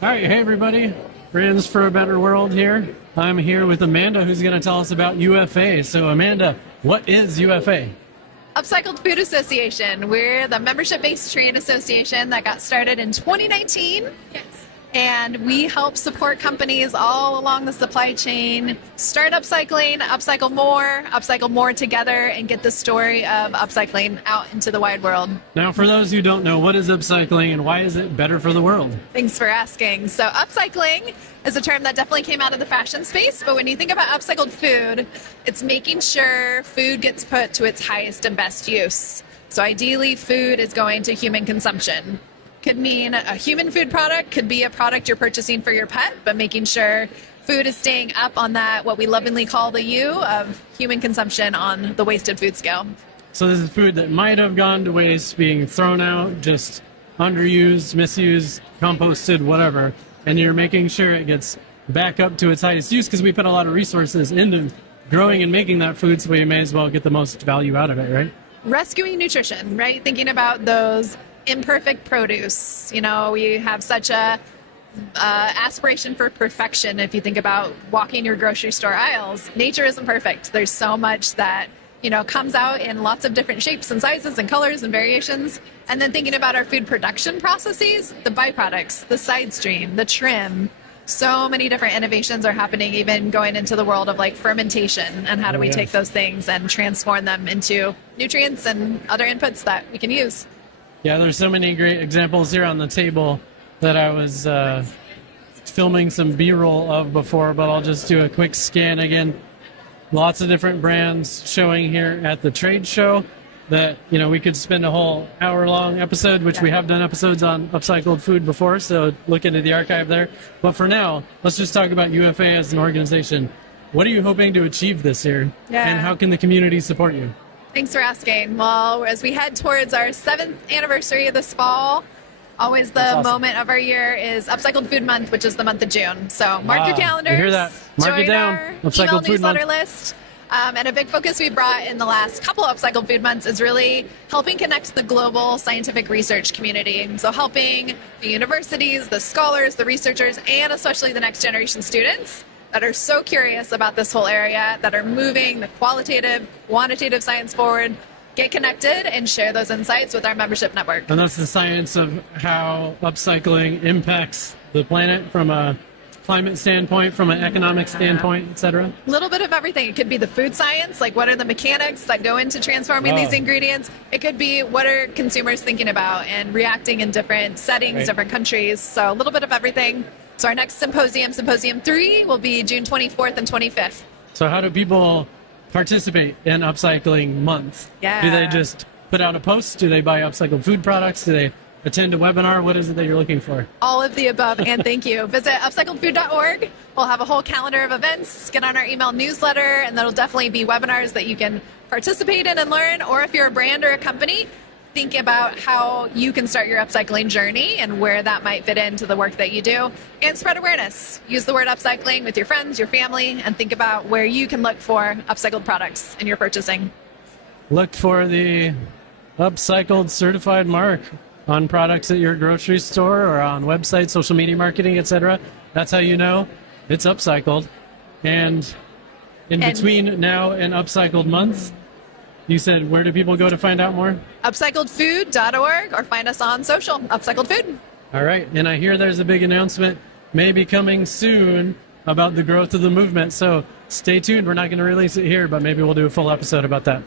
All right, hey everybody, Friends for a Better World here. I'm here with Amanda, who's going to tell us about UFA. So Amanda, what is UFA? Upcycled Food Association. We're the membership-based trade association that got started in 2019. Yes. And we help support companies all along the supply chain start upcycling, upcycle more together, and get the story of upcycling out into the wide world. Now, for those who don't know, what is upcycling and why is it better for the world? Thanks for asking. So upcycling is a term that definitely came out of the fashion space, but when you think about upcycled food, it's making sure food gets put to its highest and best use. So ideally, food is going to human consumption. Could mean a human food product, could be a product you're purchasing for your pet, but making sure food is staying up on that, what we lovingly call the U of human consumption on the wasted food scale. So this is food that might have gone to waste, being thrown out, just underused, misused, composted, whatever, and you're making sure it gets back up to its highest use because we put a lot of resources into growing and making that food, so we may as well get the most value out of it, right? Rescuing nutrition, right? Thinking about those imperfect produce. You know, we have such a aspiration for perfection. If you think about walking your grocery store aisles, nature isn't perfect. There's so much that, you know, comes out in lots of different shapes and sizes and colors and variations. And then thinking about our food production processes, the byproducts, the side stream, the trim. So many different innovations are happening, even going into the world of like fermentation, and how do we take those things and transform them into nutrients and other inputs that we can use. Yeah, there's so many great examples here on the table that I was filming some B-roll of before, but I'll just do a quick scan again. Lots of different brands showing here at the trade show that, you know, we could spend a whole hour-long episode, which we have done episodes on upcycled food before, so look into the archive there. But for now, let's just talk about UFA as an organization. What are you hoping to achieve this year, and how can the community support you? Thanks for asking. Well, as we head towards our 7th anniversary this fall, always the moment of our year is Upcycled Food Month, which is the month of June. So mark your calendars. You hear that? Mark it down. Our Upcycled email Food newsletter Month. list. And a big focus we brought in the last couple of Upcycled Food Months is really helping connect the global scientific research community. So helping the universities, the scholars, the researchers, and especially the next generation students that are so curious about this whole area, that are moving the qualitative, quantitative science forward, get connected and share those insights with our membership network. And that's the science of how upcycling impacts the planet from a climate standpoint, from an economic standpoint, etc. A little bit of everything. It could be the food science, like what are the mechanics that go into transforming these ingredients. It could be what are consumers thinking about and reacting in different settings, different countries. So a little bit of everything. So our next symposium, Symposium 3, will be June 24th and 25th. So how do people participate in Upcycling Month? Yeah. Do they just put out a post? Do they buy upcycled food products? Do they attend a webinar? What is it that you're looking for? All of the above, and thank you. Visit upcycledfood.org. We'll have a whole calendar of events. Get on our email newsletter, and that'll definitely be webinars that you can participate in and learn. Or if you're a brand or a company, think about how you can start your upcycling journey and where that might fit into the work that you do, and spread awareness. Use the word upcycling with your friends, your family, and think about where you can look for upcycled products in your purchasing. Look for the upcycled certified mark on products at your grocery store or on websites, social media marketing, etc. That's how you know it's upcycled. And between now and Upcycled Month, you said, where do people go to find out more? Upcycledfood.org, or find us on social, Upcycled Food. All right. And I hear there's a big announcement maybe coming soon about the growth of the movement. So stay tuned. We're not going to release it here, but maybe we'll do a full episode about that.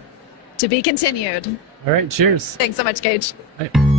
To be continued. All right. Cheers. Thanks so much, Gage. Bye.